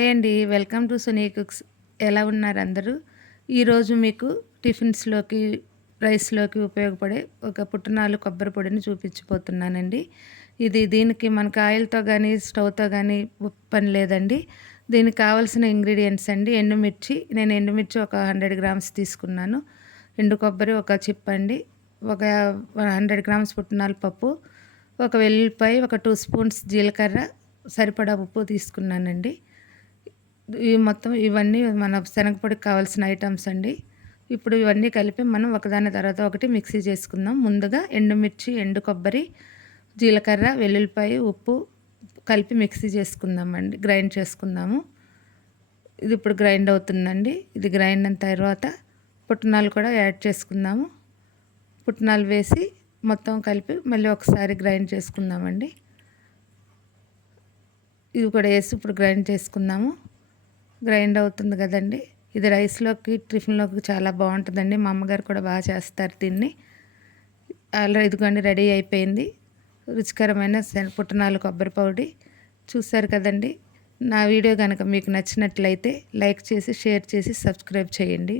Hi అండి. Welcome to Suni cooks. ఎలా ఉన్నారు అందరూ? ఈరోజు మీకు టిఫిన్స్‌లోకి, రైస్‌లోకి ఉపయోగపడే ఒక పుట్నాలు కొబ్బరి పొడిని చూపించబోతున్నానండి. దీనికి మనకు ఆయిల్‌తో గానీ, స్టవ్‌తో గానీ పని లేదండి. దీనికి కావాల్సిన ఇంగ్రీడియెంట్స్ అండి. నేను ఎండుమిర్చి ఒక 100 గ్రామ్స్ తీసుకున్నాను. ఎండు కొబ్బరి ఒక చిప్పండి. ఒక 100 గ్రామ్స్ పుట్నాల పప్పు, ఒక వెల్లుల్లిపాయ, ఒక 2 స్పూన్స్ జీలకర్ర, సరిపడా ఉప్పు తీసుకున్నానండి. ఇవన్నీ మన శనగపొడికి కావాల్సిన ఐటమ్స్ అండి. ఇప్పుడు ఇవన్నీ కలిపి మనం ఒకదాని తర్వాత ఒకటి మిక్సీ చేసుకుందాం. ముందుగా ఎండుమిర్చి, ఎండు కొబ్బరి, జీలకర్ర, వెల్లుల్లిపాయ, ఉప్పు కలిపి మిక్సీ చేసుకుందామండి. గ్రైండ్ చేసుకుందాము. ఇది ఇప్పుడు గ్రైండ్ అవుతుందండి. ఇది గ్రైండ్ అయిన తర్వాత పుట్నాలు కూడా యాడ్ చేసుకుందాము. పుట్నాలు వేసి మొత్తం కలిపి మళ్ళీ ఒకసారి గ్రైండ్ చేసుకుందామండి. ఇవి కూడా వేసి ఇప్పుడు గ్రైండ్ చేసుకుందాము. గ్రైండ్ అవుతుంది కదండి. ఇది రైస్‌లోకి, టిఫిన్‌లోకి చాలా బాగుంటుందండి. మా అమ్మగారు కూడా బాగా చేస్తారు దీన్ని. ఇదిగోండి రెడీ అయిపోయింది. రుచికరమైన పుట్నాలు కొబ్బరి పొడి. చూసారు కదండి. నా వీడియో కనుక మీకు నచ్చినట్లయితే లైక్ చేసి, షేర్ చేసి, సబ్స్క్రైబ్ చేయండి.